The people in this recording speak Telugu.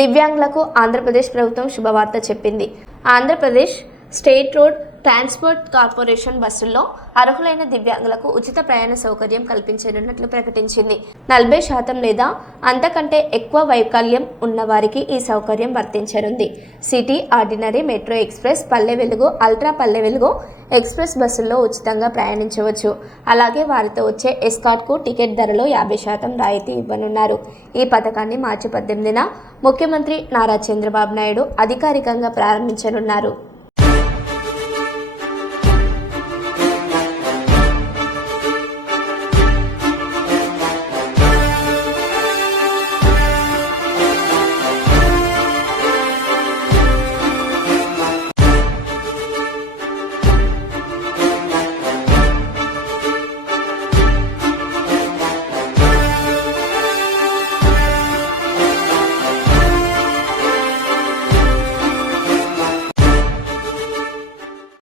దివ్యాంగులకు ఆంధ్రప్రదేశ్ ప్రభుత్వం శుభవార్త చెప్పింది. Andhra Pradesh state road transport corporation బస్సుల్లో అర్హులైన దివ్యాంగులకు ఉచిత ప్రయాణ సౌకర్యం కల్పించనున్నట్లు ప్రకటించింది. 40% లేదా అంతకంటే ఎక్కువ వైకల్యం ఉన్నవారికి ఈ సౌకర్యం వర్తించనుంది. City, ordinary, metro express, Palle Velugu, ultra Palle Velugu express బస్సుల్లో ఉచితంగా ప్రయాణించవచ్చు. అలాగే వారితో వచ్చే ఎస్కార్ట్కు టికెట్ ధరలో 50% రాయితీ ఇవ్వనున్నారు. ఈ పథకాన్ని మార్చి 18న ముఖ్యమంత్రి నారా చంద్రబాబు నాయుడు అధికారికంగా ప్రారంభించనున్నారు.